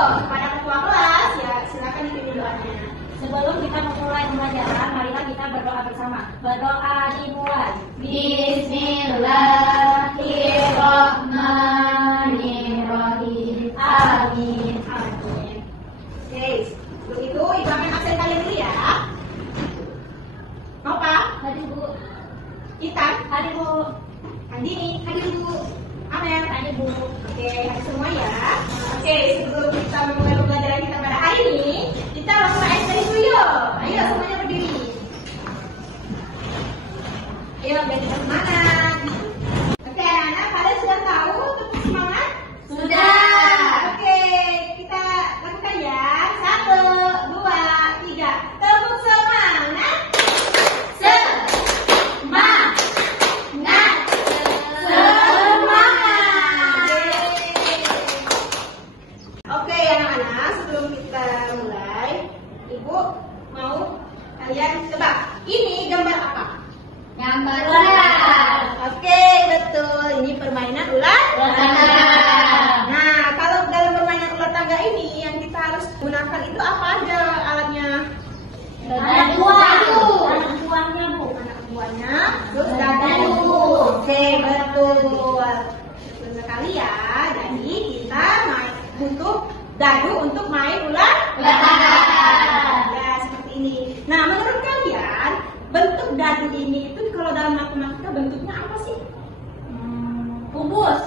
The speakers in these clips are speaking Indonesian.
kepada ketua kelas ya, silakan dipimpin doanya. Sebelum kita memulai pembelajaran, marilah kita berdoa bersama. Berdoa dimulai. Bismillahirrahmanirrahim. Amin. Amin. Oke, untuk itu ibu akan absen kalian dulu ya. Mau Pak? Hadir Bu. Itan? Hadir Bu. Andini? Hadir Bu. Amer? Hadir Bu. Oke, hadir semua ya. Oke, sebelum kita memulai pembelajaran kita pada hari ini, kita langsung exercise dulu yuk. Ayo semuanya berdiri. Ayo biar kita semangat. Oke anak-anak, kalian sudah tahu untuk semangat? Sudah. Oke, kita lakukan ya. 1, 2, 3. Tepuk semangat. Semangat. Oke anak-anak, sebelum kita mulai, Ibu mau kalian tebak, ini gambar apa? Gambar ular. Oke, betul. Ini permainan ular tangga. Nah, kalau dalam permainan ular tangga ini yang kita harus gunakan itu apa aja alatnya? Anak buahnya Bu. Anak buahnya, terus dadu. Oke, betul. Betul sekali ya. Jadi kita butuh dadu untuk main ular tangga. Ya, seperti ini. Nah, menurut kalian bentuk dadu ini itu kalau dalam matematika bentuknya apa sih? Kubus.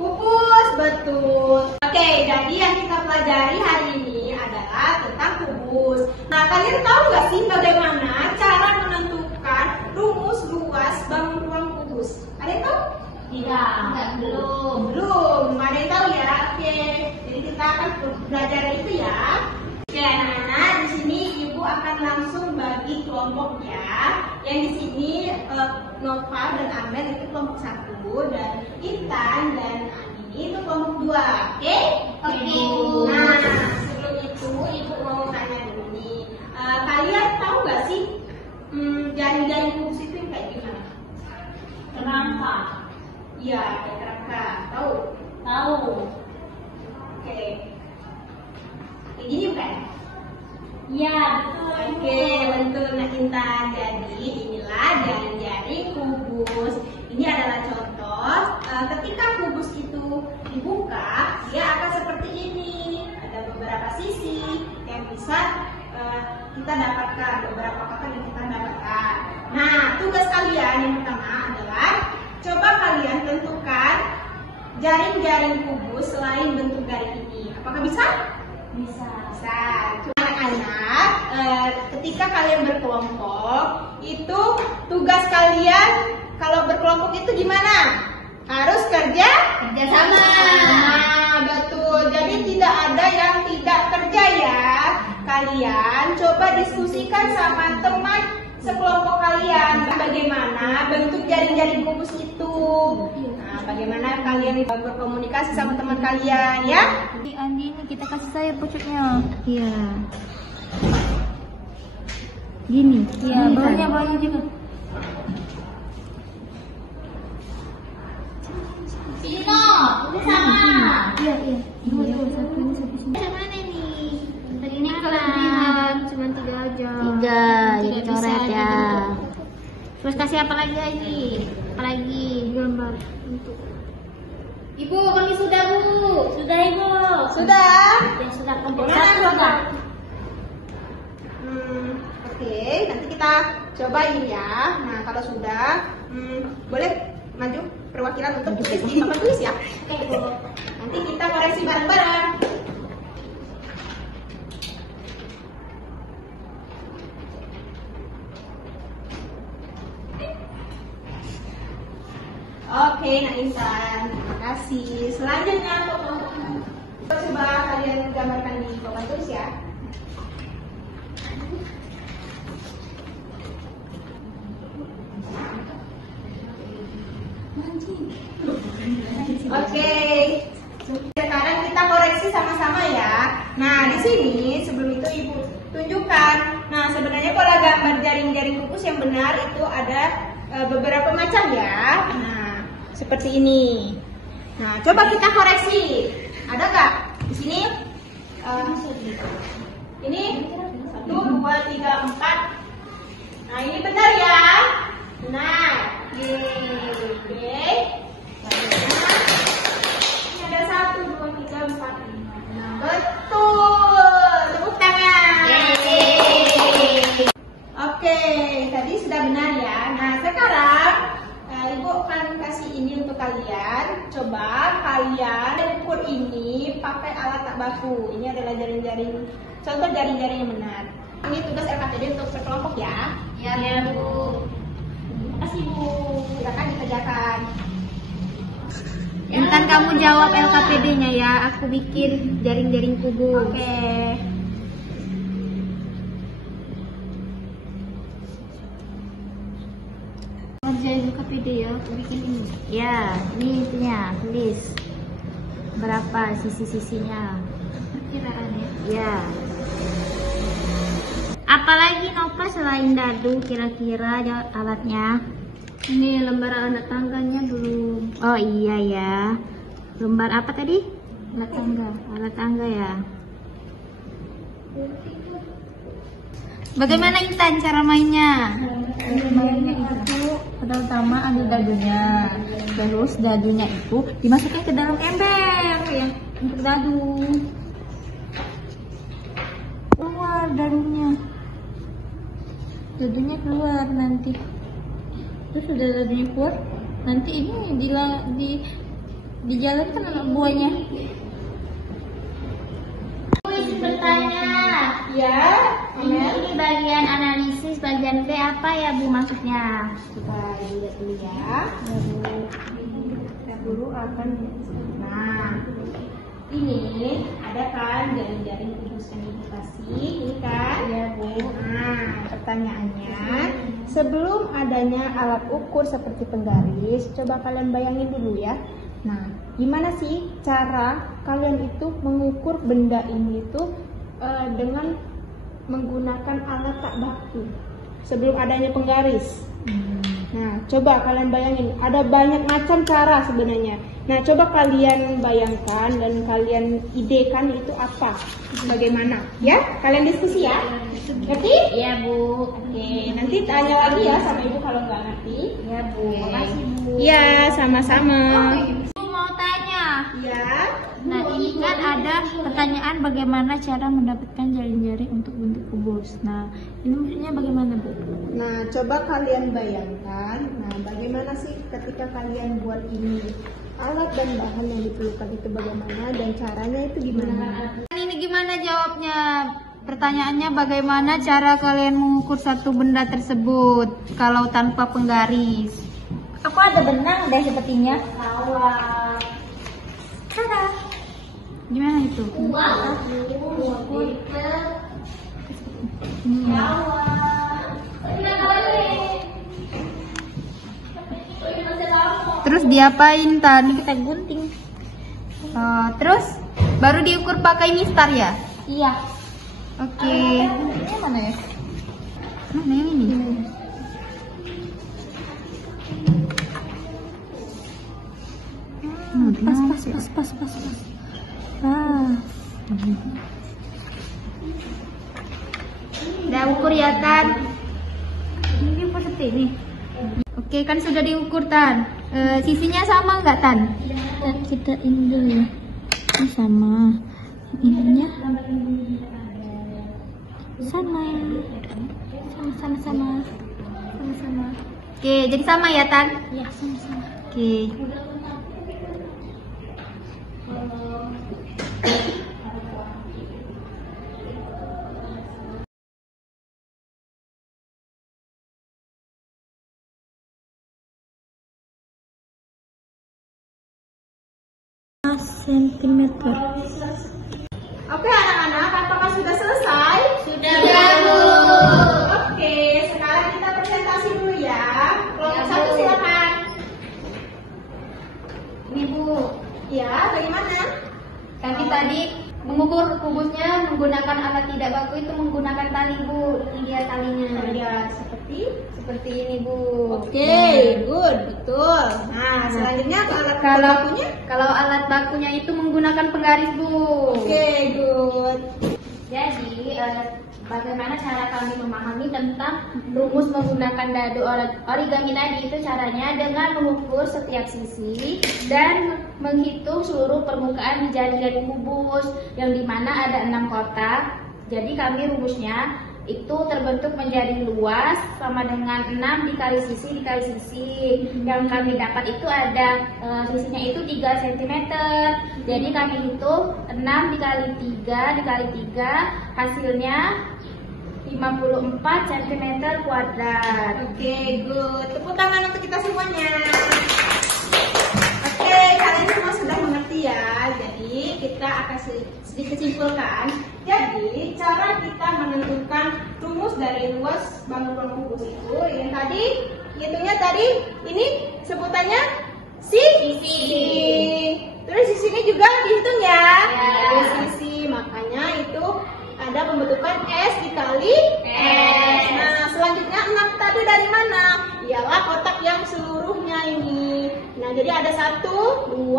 Kubus, betul. Oke, jadi yang kita pelajari hari ini adalah tentang kubus. Nah, kalian tahu nggak sih bagaimana cara menentukan rumus luas bangun ruang kubus? Ada yang tahu? Tidak. Belum. Belum. Ada yang tahu ya? Oke, jadi kita akan belajar itu ya. Oke, anak-anak, di sini Ibu akan langsung bagi kelompok ya. Yang di sini Nova dan Amel itu kelompok 1 dan Intan dan Andini itu kelompok 2. Oke? Oke. Nah, sebelum itu Ibu mau tanya dulu nih. Kalian tahu nggak sih jaring-jaring kubus itu yang kayak gimana? Kerangka. Iya, kayak kerangka. Tahu? Tahu. Oke. Kayak gini bukan? Iya, betul. Oke, betul Nak Intan. Jadi inilah jaring-jaring kubus. Ini adalah contoh ketika kubus itu dibuka, dia akan seperti ini. Ada beberapa sisi yang bisa kita dapatkan, beberapa kotak yang kita dapatkan. Nah, tugas kalian yang pertama adalah coba kalian tentukan jaring-jaring kubus selain bentuk garis ini. Apakah bisa? Bisa. Bisa. Cuma anak-anak, ketika kalian berkelompok, itu tugas kalian kalau berkelompok itu gimana? Harus kerja sama. Nah, betul. Jadi tidak ada yang tidak kerja ya. Kalian coba diskusikan sama teman sekelompok kalian bagaimana bentuk jaring-jaring kubus itu. Nah, bagaimana kalian berkomunikasi sama teman kalian ya? Andi ini kita kasih saya pucuknya. Iya. Gini. Iya, bawahnya juga. Cino, ini sama. Iya. Dua, satu ini satu sini. Mana nih? Tadi ini kelebihan cuma 3 aja. 3, coret ya. Terus kasih apa lagi ini? Apa lagi? Gambar untuk. Ibu, kami sudah Bu. Sudah Ibu. Sudah? Ya sudah komplit. Mana? Oke, nanti kita coba ini ya. Nah, kalau sudah, boleh maju perwakilan untuk tulis di papan tulis ya. Oke Bu. Nanti kita koreksi bareng-bareng. Oke, Nak Intan, terima kasih. Selanjutnya, coba kalian gambarkan di papan tulis ya. Oke, sekarang kita koreksi sama-sama ya. Nah, di sini sebelum itu Ibu tunjukkan. Nah, sebenarnya pola gambar jaring-jaring kubus yang benar itu ada beberapa macam ya. Nah, seperti ini. Nah, coba kita koreksi. Ada nggak di sini? Ini 1, 2, 3, 4. Nah, ini benar ya? Benar. Oke. Ini ada 1, 2, 3, 4. Nah, betul. Tepuk tangan. Oke, tadi sudah benar ya. Nah, sekarang Ibu akan kasih ini untuk kalian. Coba kalian ukur ini pakai alat tak baku. Ini adalah jaring-jaring, contoh jaring-jaring yang benar. Ini tugas LKPD untuk sekelompok ya. Ya, Bu. Terima kasih Bu. Silakan dikerjakan. Intan, kamu jawab LKPD-nya ya. Aku bikin jaring-jaring kubus. Oke. Ngerjain LKPD ya, aku bikin ini. Ya, ini intinya, tulis berapa sisi-sisinya. Perkiraannya. Ya. Apalagi Nova selain dadu kira-kira alatnya? Ini lembar anak tangganya belum. Oh iya ya. Lembar apa tadi? Alat tangga. Alat tangga ya. Bagaimana Intan cara mainnya? Mainnya itu pertama ambil dadunya, terus dadunya itu dimasukkan ke dalam ember yang untuk dadu. Keluar dadunya keluar nanti. Terus sudah dadunya keluar, nanti ini dijalankan anak buahnya. Kuis bertanya. Ya. Ini bagian analisis, bagian B apa ya Bu maksudnya? Kita lihat dulu ya. Kita dulu akan. Nah, ini ada kan jaring-jaring kubus yang dikasih, ini kan? Ya Bu. Nah, pertanyaannya, sebelum adanya alat ukur seperti penggaris, coba kalian bayangin dulu ya. Nah, gimana sih cara kalian itu mengukur benda ini itu dengan menggunakan alat tak baku sebelum adanya penggaris? Nah, coba kalian bayangin, ada banyak macam cara sebenarnya. Nah, coba kalian bayangkan dan kalian idekan itu apa, bagaimana, ya? Kalian diskusi ya. Ngerti? Iya Bu. Oke, nanti tanya lagi ya sama Ibu kalau nggak ngerti. Iya Bu. Makasih Bu. Iya, sama-sama. Bu mau tanya. Ya. Nah ini kan ada pertanyaan bagaimana cara mendapatkan jaring-jaring untuk bentuk kubus. Nah ini maksudnya bagaimana Bu? Nah, coba kalian bayangkan, nah bagaimana sih ketika kalian buat ini, alat dan bahan yang diperlukan itu bagaimana dan caranya itu gimana? Ini gimana jawabnya? Pertanyaannya bagaimana cara kalian mengukur satu benda tersebut kalau tanpa penggaris? Aku ada benang deh sepertinya. Gimana itu? Ini ya. Terus diapain Tan? Kita gunting. Terus baru diukur pakai mistar ya? Iya. Oke. Ini mana ya? Mana yang ini? Pas. Ah. Udah ukur ya Tan? Ini seperti ini. Oke kan sudah diukur Tan. Sisinya sama nggak Tan? Kita ini dulu ya. Ini sama. Ininya sama. Oke jadi sama ya Tan? Ya, sama. Oke. Sentimeter. Oke anak-anak, apakah sudah selesai? Sudah Bu. Oke, sekarang kita presentasi dulu ya. Kelompok satu silakan. Ini Bu. Ya, bagaimana? Tadi mengukur kubusnya menggunakan alat tidak baku itu menggunakan tali Bu. Ini dia talinya. Ya, Seperti ini Bu. Oke, good, betul. Nah, selanjutnya ke alat Kalau alat bakunya itu menggunakan penggaris, Bu. Oke, good. Jadi, bagaimana cara kami memahami tentang rumus menggunakan dadu origami tadi? Itu caranya dengan mengukur setiap sisi dan menghitung seluruh permukaan di jari-jari kubus, yang dimana ada 6 kotak. Jadi kami rumusnya itu terbentuk menjadi luas sama dengan 6 dikali sisi dikali sisi. Yang kami dapat itu ada sisinya itu 3 cm. Jadi kami hitung 6 dikali 3 dikali 3, hasilnya 54 cm kuadrat. Oke, good. Tepuk tangan untuk kita semuanya. Oke, kalian semua sudah mengerti ya. Jadi kita akan sedikit simpulkan. Jadi cara kita menentukan rumus dari luas bangun ruang kubus itu yang tadi hitungnya tadi ini sebutannya sisi. Terus di sini juga dihitung ya. Dari sisi, makanya itu ada pembentukan S dikali S. Nah, selanjutnya 6 tadi dari mana? Ialah kotak yang seluruhnya ini. Nah, jadi ada 1, 2,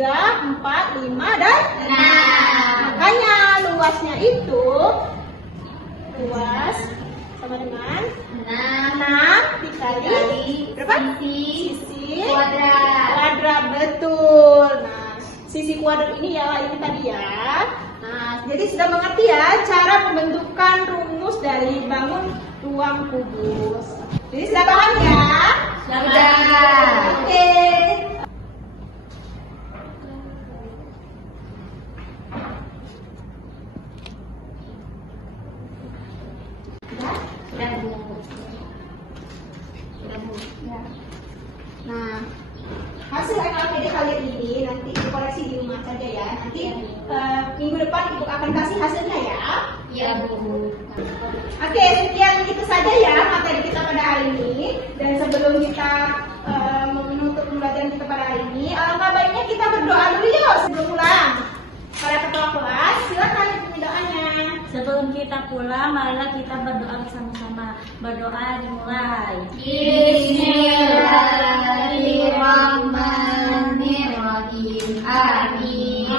3, 4, 5, dan 6. Makanya luasnya itu luas sama dengan 6 dikali berapa? Sisi kuadrat. Betul. Nah, sisi kuadrat ini ya ini tadi ya. Nah, jadi sudah mengerti ya cara pembentukan rumus dari bangun ruang kubus. Jadi sudah paham ya? Sudah. Oke. Nah, hasil LKPD kali ini nanti dikoreksi di rumah saja ya. Nanti minggu depan ibu akan kasih hasilnya ya. Iya, Bu. Oke, sekian itu saja ya materi kita pada hari ini. Dan sebelum kita menutup pembelajaran kita pada hari ini, alangkah baiknya kita berdoa dulu yuk sebelum pulang. Para ketua kelas, silakan bunyi doanya. Sebelum kita pulang, marilah kita berdoa bersama-sama. Berdoa dimulai. Bismillahirrahmanirrahim. Amin.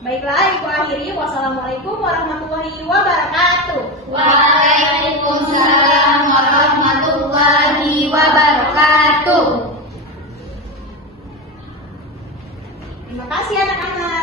Baiklah, ibu akhiri. Wassalamualaikum warahmatullahi wabarakatuh. Waalaikumsalam warahmatullahi wabarakatuh. Terima kasih anak-anak.